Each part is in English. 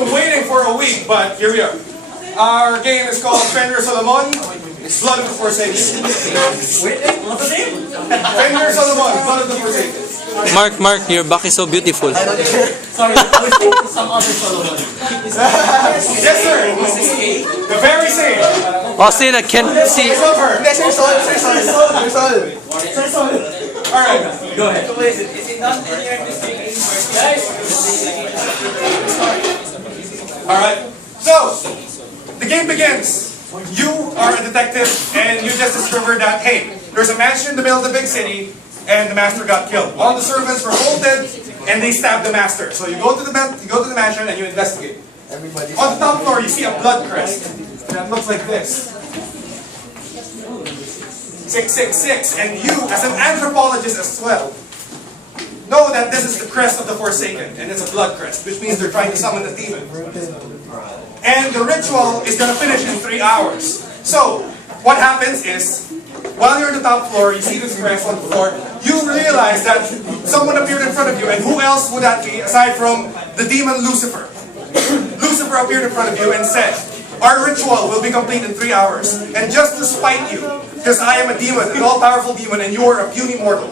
been waiting for a week, but here we are. Our game is called FENRIR Solomon, Blood of the Forsaken. Wait, what's the name? FENRIR Solomon, Blood of the Forsaken. Mark, your back is so beautiful. Sorry, I was thinking some other Solomon. Yes, sir. The very same. Austin, I can't see. Alright. Go ahead. Alright. So, the game begins. You are a detective and you just discovered that, hey, there's a mansion in the middle of the big city and the master got killed. All the servants were bolted and they stabbed the master. So you go to the mansion and you investigate. On the top floor, you see a blood crest that looks like this. 666. And you, as an anthropologist as well, know that this is the crest of the Forsaken, and it's a blood crest, which means they're trying to summon the demon. And the ritual is going to finish in 3 hours. So, what happens is, while you're on the top floor, you see this crest on the floor, you realize that someone appeared in front of you, and who else would that be aside from the demon Lucifer? Lucifer appeared in front of you and said, our ritual will be complete in 3 hours, and just to spite you, because I am a demon, an all-powerful demon, and you are a puny mortal,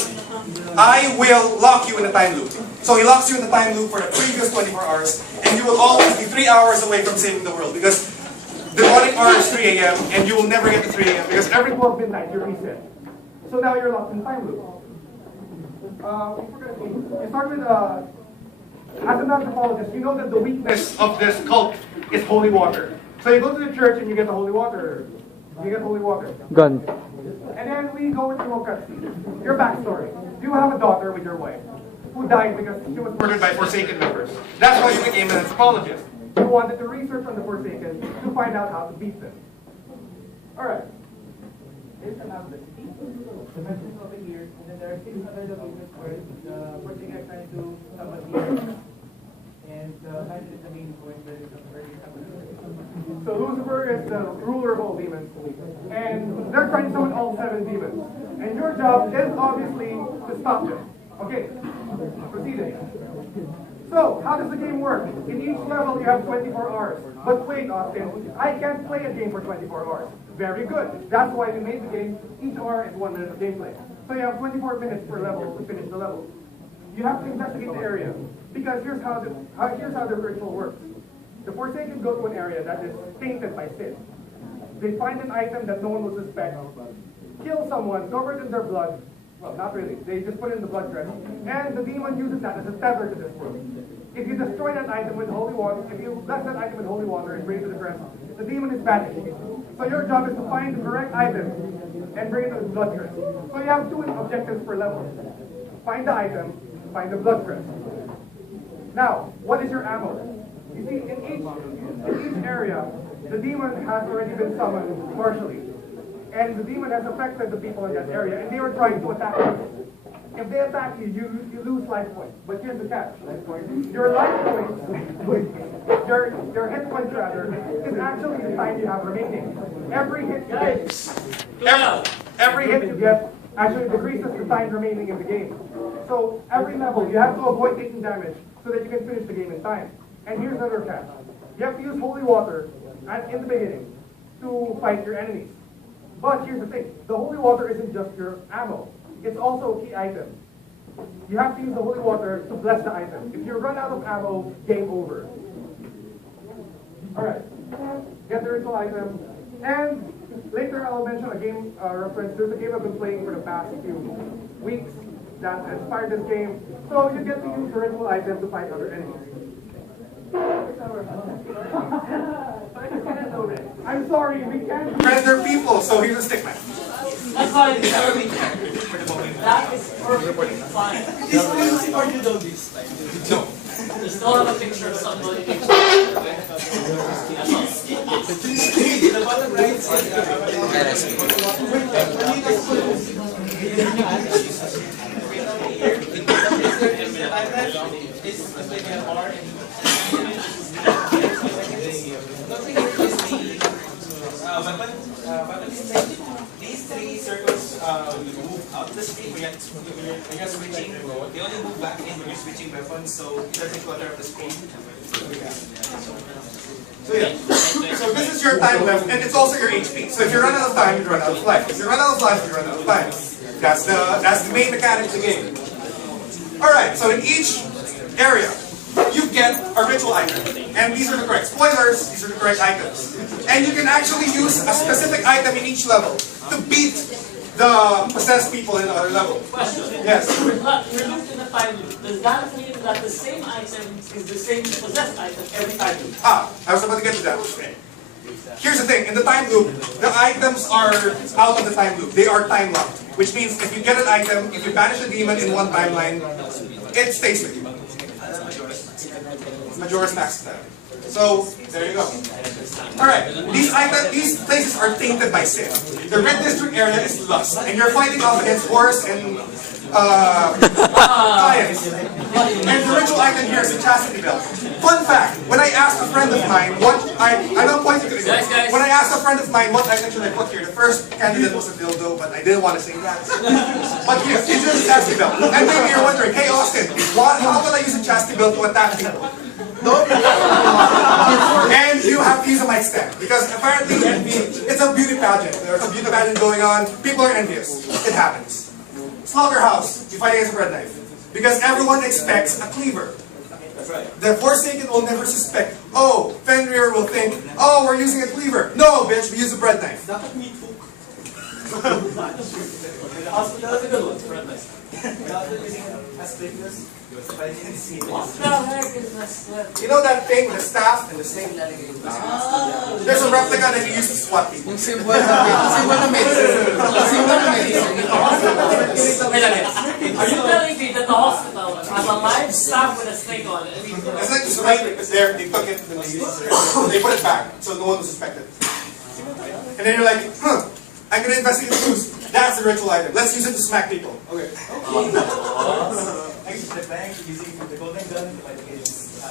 I will lock you in a time loop. So he locks you in the time loop for the previous 24 hours, and you will always be 3 hours away from saving the world, because the morning hour is 3 a.m., and you will never get to 3 a.m., because every 12 midnight you reset. So now you're locked in time loop. You start with, as an anthropologist, you know that the weakness of this cult is holy water. So you go to the church and you get the holy water. You get holy water. Gun. And then we go into a cutscene. Your backstory. You have a daughter with your wife who died because she was murdered by Forsaken members. That's why you became an anthropologist. You wanted to research on the Forsaken to find out how to beat them. Alright. Here's another city. The mention over here, and then there are 6 other locations where the Forsaken are trying to summon demons. And Magic is the main point where it's very So Lucifer is the ruler of all demons. And they're trying to summon all 7 demons. And your job is obviously to stop them. Okay, proceeding. So, how does the game work? In each level you have 24 hours. But wait, Austin, I can't play a game for 24 hours. Very good. That's why we made the game. Each hour is 1 minute of gameplay. So you have 24 minutes per level to finish the level. You have to investigate the area. Because here's how the ritual works. The Forsaken go to an area that is tainted by sin. They find an item that no one would suspect, kill someone, cover it in their blood. Well, not really. They just put it in the blood crest. And the demon uses that as a tether to this world. If you destroy that item with holy water, if you bless that item with holy water and bring it to the crest, the demon is banished. So your job is to find the correct item and bring it to the blood crest. So you have 2 objectives per level. Find the item, find the blood crest. Now, what is your ammo? You see, in each area, the demon has already been summoned partially. And the demon has affected the people in that area, and they were trying to attack you. If they attack you, you lose life points. But here's the catch. Your life points, your hit points rather, is actually the time you have remaining. Every hit you get actually decreases the time remaining in the game. So every level, you have to avoid taking damage so that you can finish the game in time. And here's another catch. You have to use holy water in the beginning to fight your enemies. But here's the thing. The holy water isn't just your ammo. It's also a key item. You have to use the holy water to bless the item. If you run out of ammo, game over. Alright. Get the ritual item. And later I'll mention a game reference. There's a game I've been playing for the past few weeks that inspired this game. So you get to use the ritual item to fight other enemies. I'm sorry, we can't render people, so here's a stick man. That's fine. That is perfectly fine. Or you know this? No. You still have a picture of somebody. The bottom right But these 3 circles you move out of the screen when you're switching. You only move back in when you're switching weapons, so it doesn't clutter up the screen. So yeah. So this is your time left, and it's also your HP. So if you run out of time, you run out of life. If you run out of life, you run out of time. That's the main mechanic of the game. Alright, so in each area, you get a ritual item. And these are the correct spoilers, these are the correct items. And you can actually use a specific item in each level to beat the possessed people in the other level. Question. Yes. We're looped in a time loop. Does that mean that the same item is the same possessed item every time loop? I was about to get to that. Here's the thing, in the time loop, the items are out of the time loop. They are time locked. Which means if you get an item, if you banish a demon in one timeline, it stays with you. Majora's Mask time. So, there you go. Alright, these places are tainted by sin. The red district area is lust, and you're fighting off against horse and clients. And the ritual item here is a chastity belt. Fun fact, when I asked a friend of mine what I don't point to it. When I asked a friend of mine what item should I put here, the first candidate was a dildo, but I didn't want to say that. But here, it's just a chastity belt. And maybe you're wondering, hey Austin, how will I use a chastity belt to attack people? And you have to use a mic stand because apparently it's a beauty pageant. There's a beauty pageant going on. People are envious. It happens. Slaughterhouse, you fight against a bread knife because everyone expects a cleaver. That's right. The Forsaken will never suspect. Oh, Fenrir will think, oh, we're using a cleaver. No, bitch, we use a bread knife. Dapat meat hook. That was a good one. Rather using as thickness, but I didn't see What this. the heck is this? You know that thing, the staff and the snake? There's a replica that you use to swat people. Wait a minute. Are you telling me that the hospital has a live staff with a snake on it? It's like just right, it's there, they took it, and they put it back, so no one was suspected. And then you're like, I'm gonna investigate the clues. That's the ritual item. Let's use it to smack people. Okay. I used the bank using the golden gun to fight against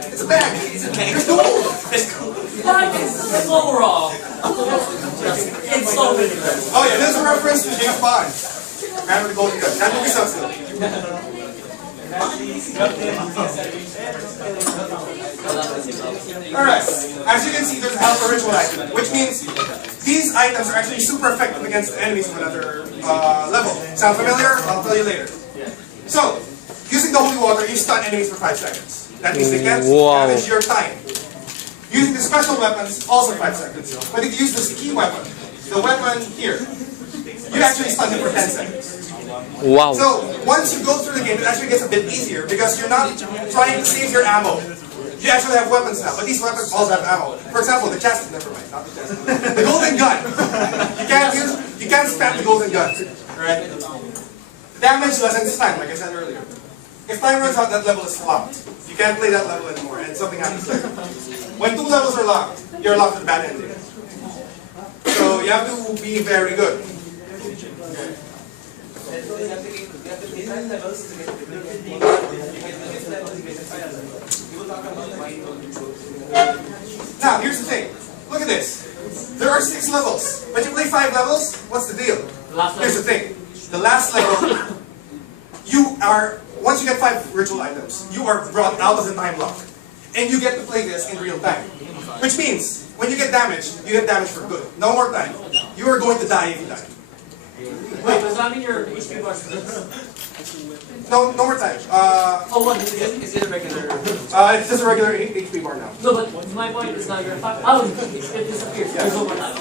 It's a bag. It's a bank. There's no gold. That is so wrong. It's so ridiculous. Oh yeah, there's a reference to James Bond. Man with the golden gun. That movie sucks though. Alright, as you can see, there's a helper ritual item, which means these items are actually super effective against the enemies of another level. Sound familiar? I'll tell you later. So, using the holy water, you stun enemies for 5 seconds. That means they can't damage your time. Using the special weapons, also 5 seconds. But if you use this key weapon, the weapon here, you actually stun them for 10 seconds. Wow. So, once you go through the game, it actually gets a bit easier because you're not trying to save your ammo. You actually have weapons now, but these weapons also have ammo. For example, the chest, never mind, not the chest. The golden gun. You can't spam the golden gun. Right? Damage lessens time, like I said earlier. If time runs out, that level is locked. You can't play that level anymore, and something happens later. When 2 levels are locked, you're locked with bad ending. So you have to be very good. Now, here's the thing. Look at this. There are 6 levels. But you play 5 levels, what's the deal? Here's the thing. The last level, once you get 5 ritual items, you are brought out of the time lock. And you get to play this in real time. Which means, when you get damaged for good. No more time. You are going to die if you die. Wait, does that mean your HP bar splits? No more time. What is it? Is it a regular? It's just a regular HP bar now. No, but my point is now you're it disappears. There's no more time.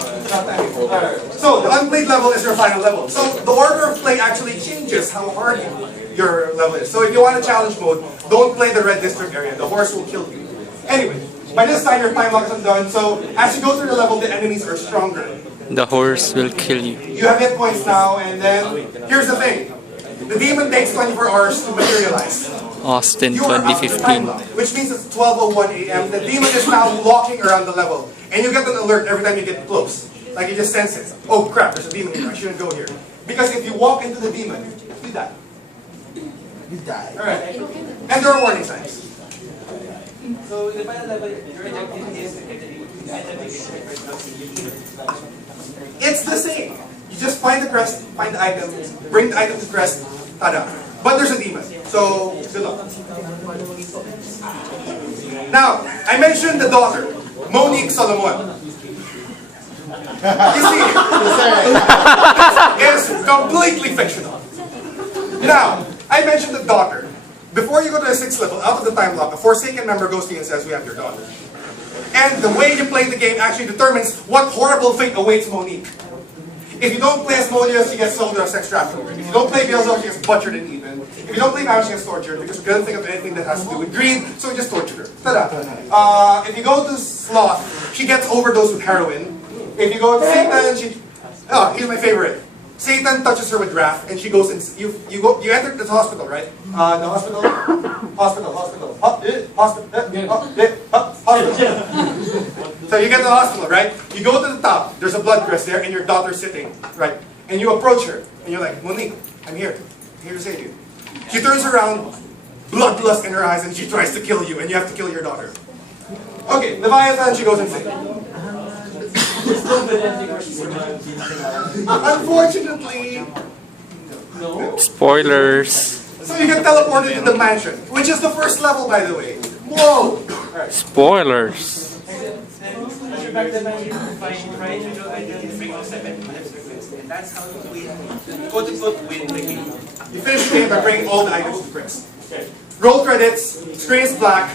So, the unplayed level is your final level. So, the order of play actually changes how hard your level is. So, if you want a challenge mode, don't play the red district area. The horse will kill you. Anyway, by this time your time lock is done. So, as you go through the level, the enemies are stronger. The horse will kill you. You have hit points now, and then, here's the thing. The demon takes 24 hours to materialize. Austin You are out of the time 2015. lock, which means it's 12:01 a.m. The demon is now walking around the level. And you get an alert every time you get close. Like you just sense it. Oh crap, there's a demon here. I shouldn't go here. Because if you walk into the demon, you die. You die. Alright. And there are warning signs. So the final level, your objective is to get the demon. It's the same. You just find the crest, find the item, bring the item to the crest, tada. But there's a demon, so good luck. Now, I mentioned the daughter, Monique Solomon. You see, it's completely fictional. Now, I mentioned the daughter. Before you go to the 6th level, out of the time lock, a Forsaken member goes to you and says, "We have your daughter." And the way you play the game actually determines what horrible fate awaits Monique. If you don't play Asmodeus, she gets sold to a sex trafficker. If you don't play Beelzebub, she gets butchered and eaten. If you don't play Mouse, she gets tortured because we couldn't think of anything that has to do with greed, so we just tortured her. Ta-da. If you go to Sloth, she gets overdosed with heroin. If you go to Satan, here's my favorite. Satan touches her with wrath, and she goes and you enter this hospital, right? The hospital. So you get to the hospital, right? You go to the top. There's a blood crest there, and your daughter's sitting, right? And you approach her, and you're like, "Monique, I'm here to save you." She turns around, bloodlust in her eyes, and she tries to kill you, and you have to kill your daughter. Okay, Leviathan, she goes insane. Unfortunately, Spoilers. so you get teleported to the mansion, which is the first level, by the way. Whoa! Alright. Spoilers. Back then, I find visual items, bring all 7 items request, and that's how you win, quote unquote, win the game. You finish the game by bringing all the items to Chris. Roll credits, screen is black,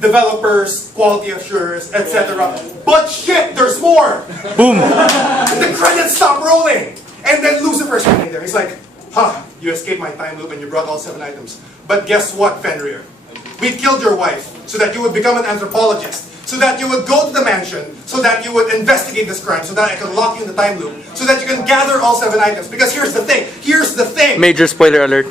developers, quality assurers, etc. But shit, there's more! Boom. The credits stop rolling! And then Lucifer's standing there. He's like, you escaped my time loop and you brought all 7 items. But guess what, Fenrir? We killed your wife so that you would become an anthropologist. So that you would go to the mansion, so that you would investigate this crime, so that I can lock you in the time loop, so that you can gather all 7 items. Because here's the thing, Major spoiler alert.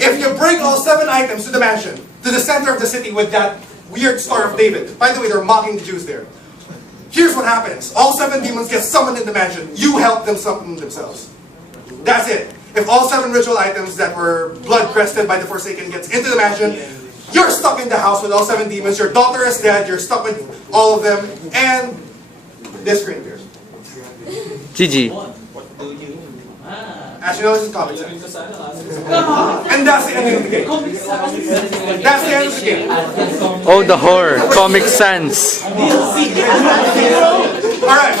If you bring all 7 items to the mansion, to the center of the city with that weird Star of David, by the way, they're mocking the Jews there. Here's what happens, all 7 demons get summoned in the mansion, you help them summon themselves. That's it. If all 7 ritual items that were blood-crested by the Forsaken gets into the mansion, you're stuck in the house with all 7 demons, your daughter is dead, you're stuck with all of them, and this screen appears. GG. As you know, this is comic sense. And that's the ending of the game. That's the end of the game. Oh, the horror. Comic Sans. Alright.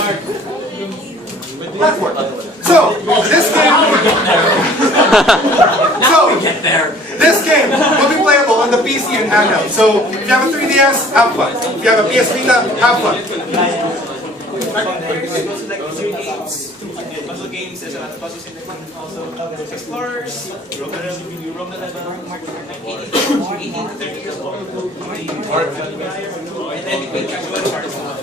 Platform. So, this game... This game will be playable on the PC and handheld. So, if you have a 3DS, have fun. If you have a PS Vita, have fun. Puzzle games, there's a lot of puzzles in the game. Also, explorers, you roam the level, 18 to 30 years old. And then between casual and hardcore.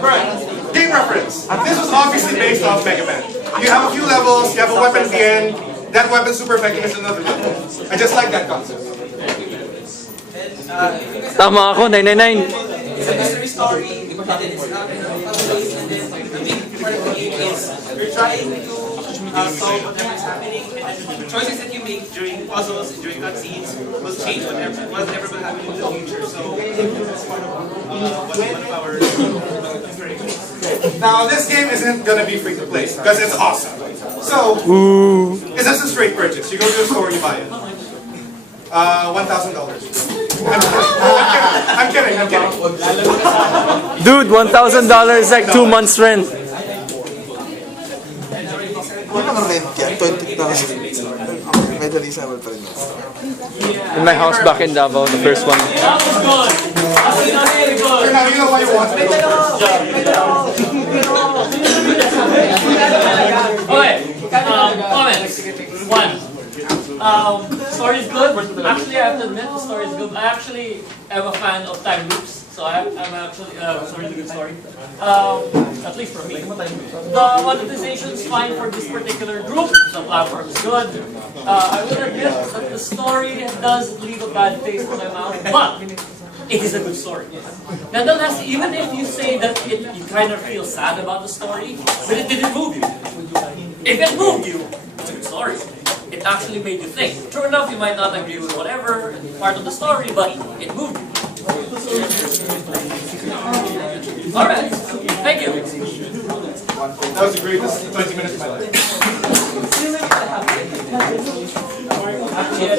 Right. Game reference. This was obviously based off Mega Man. You have a few levels, you have a weapon at the end. That weapon's super effective is another level. I just like that concept. Tama ako, 999. It's a mystery story, and then it's not puzzles, and then the main part of the game is you're trying to solve whatever's happening, and then the choices that you make during puzzles, during cutscenes, will change whatever will happen in the future. So that's part of one of our inspirations. Now, this game isn't gonna be free to play because it's awesome. So, it's just a straight purchase. You go to the store, you buy it. $1,000. I'm kidding. Dude, $1,000 is like 2 months rent. Ano naman rent yan? 20,000. Medyo reasonable pa rin. In my house back in Davao, the first one. So now you know what you want. Okay, comments. 1. Story is good. Actually, I have to admit the story is good. I actually am a fan of time loops, so I'm actually story is a good story. At least for me. The monetization is fine for this particular group. The platform is good. I will admit that the story does leave a bad taste in my mouth, but it is a good story. Nonetheless, even if you say that you kind of feel sad about the story, but it didn't move you. If it moved you, it's a good story. It actually made you think. True enough, you might not agree with whatever part of the story, but it moved you. Alright, thank you. That was the greatest 20 minutes of my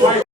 life.